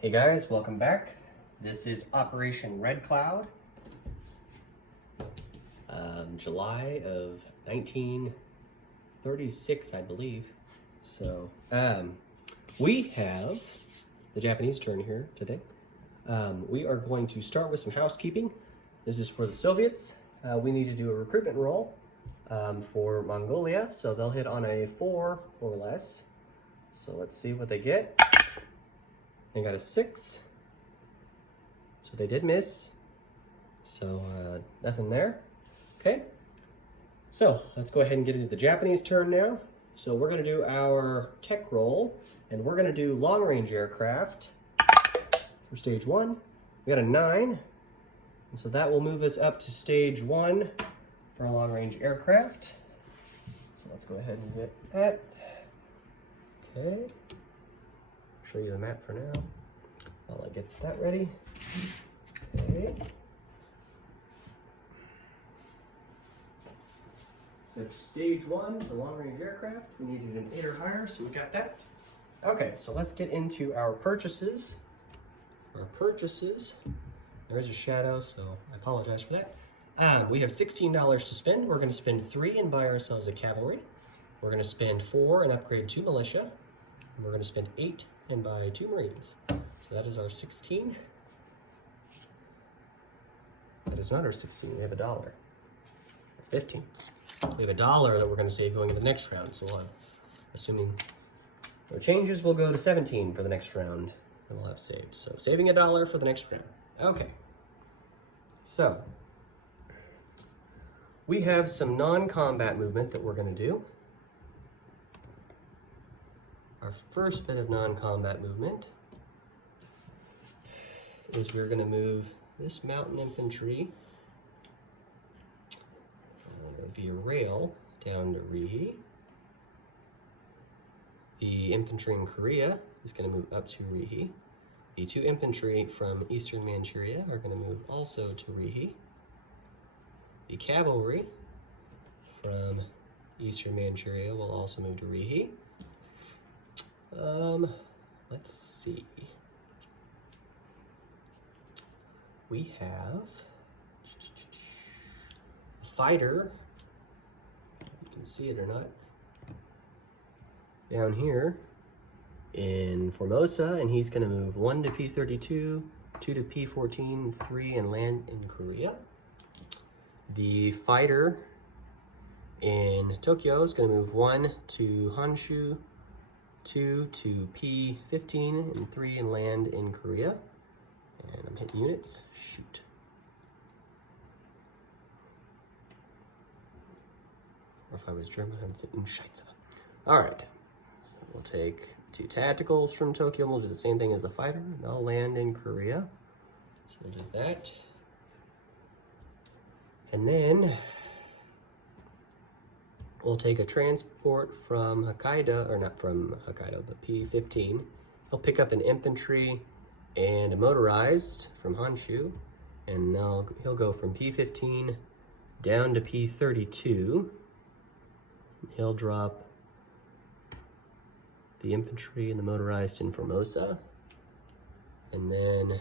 Hey guys, welcome back. This is Operation Red Cloud, July of 1936, I believe. So we have the Japanese turn here today. We are going to start with some housekeeping. This is for the Soviets. We need to do a recruitment roll for Mongolia, so they'll hit on a 4 or less. So let's see what they get. They got a 6, so they did miss, so nothing there. Okay, so let's go ahead and get into the Japanese turn now. So we're going to do our tech roll, and we're going to do long-range aircraft for stage 1. We got a 9, and so that will move us up to stage 1 for a long-range aircraft. So let's go ahead and get that. Okay. Show you the map for now while I get that ready. Okay. So stage 1, the long-range aircraft, we needed an 8 or higher, so we got that. Okay, so let's get into our purchases. There's a shadow, so I apologize for that. We have $16 to spend. We're going to spend 3 and buy ourselves a cavalry. We're going to spend 4 and upgrade 2 militia. And we're going to spend 8 and buy 2 Marines. So that is our 16. That is not our 16, we have $1. That's 15. We have $1 that we're going to save going into the next round. So assuming no changes, we'll go to 17 for the next round and we'll have saved. So saving $1 for the next round. Okay. So we have some non-combat movement that we're going to do. Our first bit of non-combat movement is we're going to move this mountain infantry via rail down to Rihe. The infantry in Korea is going to move up to Rihe. The 2 infantry from eastern Manchuria are going to move also to Rihe. The cavalry from eastern Manchuria will also move to Rihe. Let's see. We have a fighter, you can see it or not, down here in Formosa, and he's going to move 1 to P32, 2 to P14, 3, and land in Korea. The fighter in Tokyo is going to move 1 to Honshu, 2 to P15, and 3 and land in Korea. And I'm hitting units. Shoot. Or if I was German, I'd say Unscheiße. All right. So we'll take 2 tacticals from Tokyo. We'll do the same thing as the fighter. They'll land in Korea. So we'll do that. And then we'll take a transport from Hokkaido, or not from Hokkaido, but P15. He'll pick up an infantry and a motorized from Honshu, and now he'll go from P15 down to P32. He'll drop the infantry and the motorized in Formosa, and then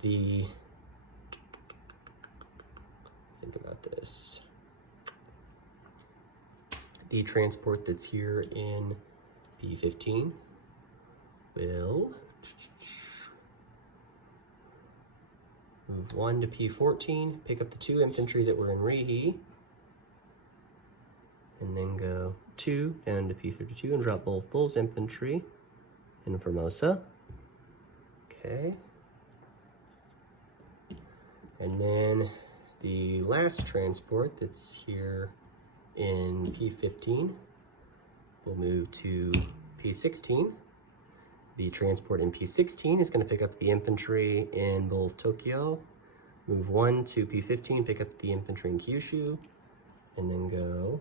think about this. The transport that's here in P15 will move 1 to P14, pick up the 2 infantry that were in Rihe, and then go 2 down to P32 and drop both those infantry in Formosa. Okay. And then the last transport that's here in P15 will move to P16. The transport in P16 is going to pick up the infantry in both Tokyo, move 1 to P15, pick up the infantry in Kyushu, and then go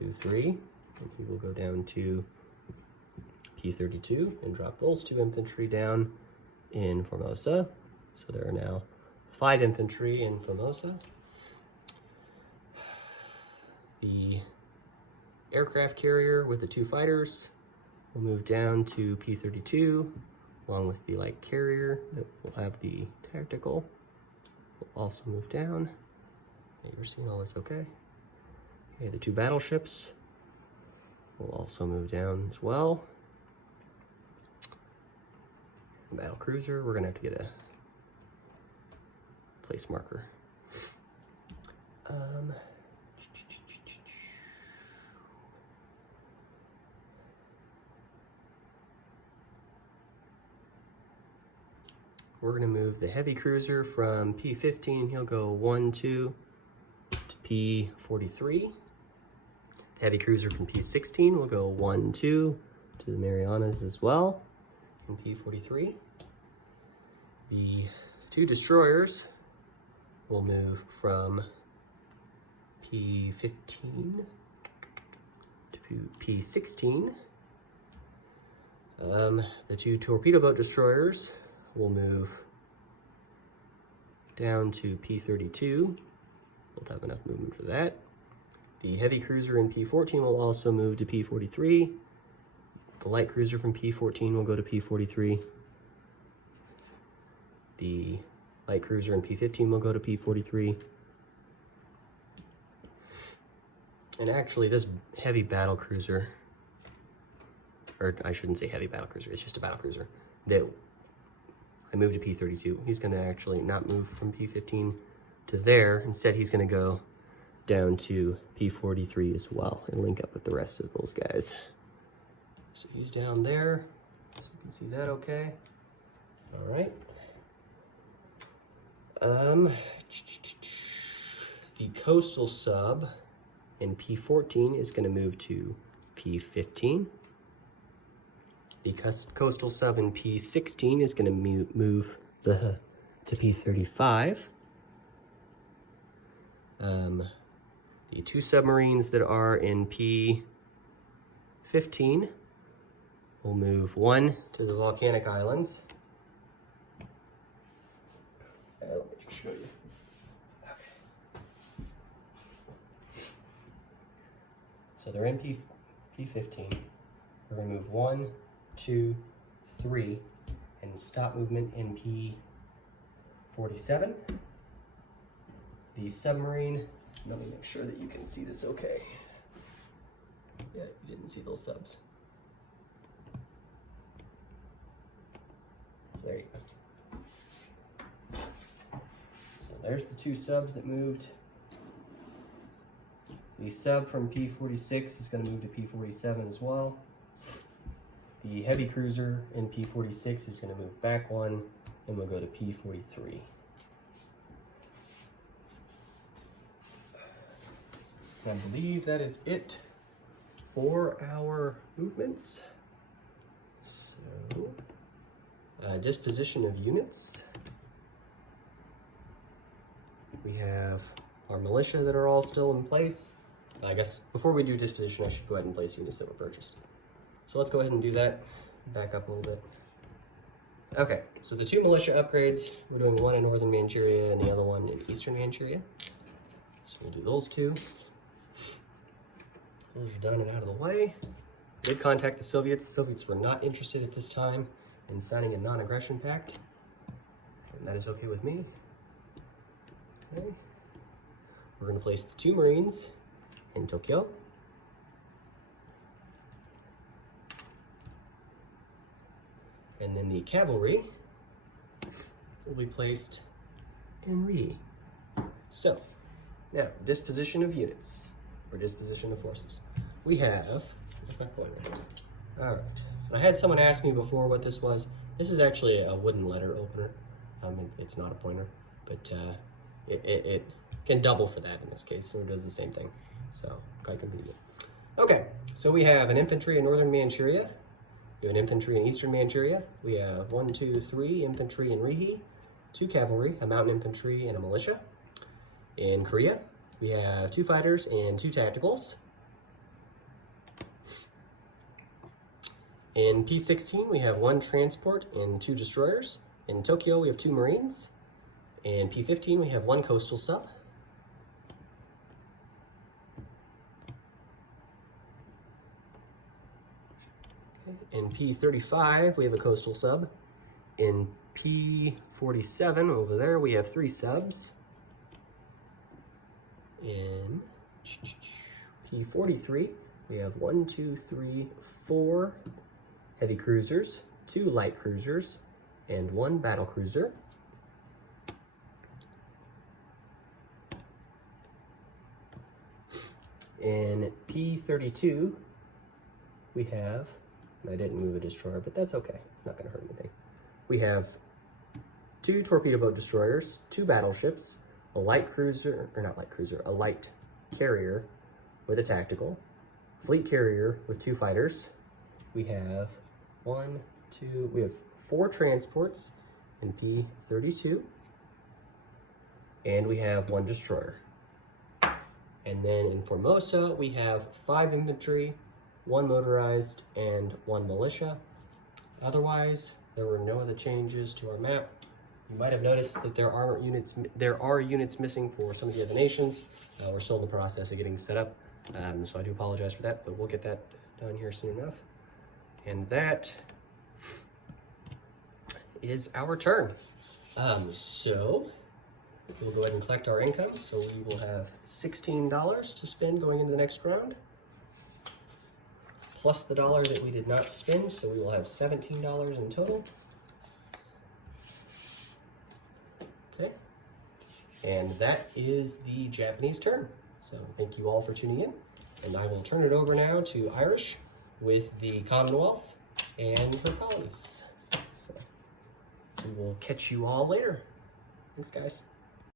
2, 3, and he will go down to P32 and drop those 2 infantry down in Formosa. So there are now 5 infantry in Formosa. The aircraft carrier with the 2 fighters will move down to P32, along with the light carrier that will have the tactical. Will also move down. Yeah, you're seeing all this okay? Okay, the 2 battleships will also move down as well. The battle cruiser, we're gonna have to get a place marker. We're going to move the heavy cruiser from P15. He'll go 1, 2 to P43. The heavy cruiser from P16 will go 1, 2 to the Marianas as well in P43. The 2 destroyers will move from P15 to P16. The 2 torpedo boat destroyers will move down to P32. We'll have enough movement for that. The heavy cruiser in P14 will also move to P43. The light cruiser from P14 will go to P43. The light cruiser in P15 will go to P43. And actually this heavy battle cruiser, or I shouldn't say heavy battle cruiser, it's just a battle cruiser, that I moved to P32. He's gonna actually not move from P15 to there. Instead, he's gonna go down to P43 as well and link up with the rest of those guys. So he's down there, so you can see that okay. All right. The coastal sub in P14 is gonna move to P15. The coastal sub in P16 is going to move to P35. The 2 submarines that are in P15 will move 1 to the volcanic islands. Let me just show you. Okay. So they're in P15. We're going to move 1, 2, 3, and stop movement in P47. The submarine, let me make sure that you can see this okay. Yeah, you didn't see those subs. There you go. So there's the 2 subs that moved. The sub from P46 is going to move to P47 as well. The heavy cruiser in P46 is going to move back 1 and we'll go to P43. I believe that is it for our movements. So, disposition of units. We have our militia that are all still in place. I guess before we do disposition, I should go ahead and place units that were purchased. So let's go ahead and do that. Back up a little bit. Okay, so the 2 militia upgrades, we're doing 1 in northern Manchuria and the other one in eastern Manchuria. So we'll do those 2. Those are done and out of the way. I did contact the Soviets. The Soviets were not interested at this time in signing a non-aggression pact, and that is okay with me. Okay. We're going to place the 2 Marines in Tokyo. And then the cavalry will be placed in Ri. So, now, disposition of units, or disposition of forces. We have, where's my pointer? All right, and I had someone ask me before what this was. This is actually a wooden letter opener. It's not a pointer, but it can double for that in this case, so it does the same thing. So, quite convenient. Okay, so we have an infantry in northern Manchuria. We have an infantry in eastern Manchuria. We have 1, 2, 3 infantry in Rihi, 2 cavalry, a mountain infantry, and a militia. In Korea, we have 2 fighters and 2 tacticals. In P16, we have 1 transport and 2 destroyers. In Tokyo, we have 2 Marines. In P15, we have 1 coastal sub. P35, we have a coastal sub. In P47, over there, we have 3 subs. In P43, we have 1, 2, 3, 4 heavy cruisers, 2 light cruisers, and 1 battle cruiser. In P32, we have, and I didn't move a destroyer, but that's okay. It's not going to hurt anything. We have 2 torpedo boat destroyers, 2 battleships, a light cruiser, or not light cruiser, a light carrier with a tactical, fleet carrier with 2 fighters. We have 4 transports in P32, and we have 1 destroyer. And then in Formosa, we have 5 infantry, 1 motorized, and 1 militia. Otherwise, there were no other changes to our map. You might have noticed that there are units missing for some of the other nations. We're still in the process of getting set up, so I do apologize for that, but we'll get that done here soon enough. And that is our turn. So we'll go ahead and collect our income. So we will have $16 to spend going into the next round, plus the dollar that we did not spend, so we will have $17 in total. Okay, and that is the Japanese turn. So thank you all for tuning in, and I will turn it over now to Irish with the Commonwealth and her colonies. So we will catch you all later. Thanks, guys.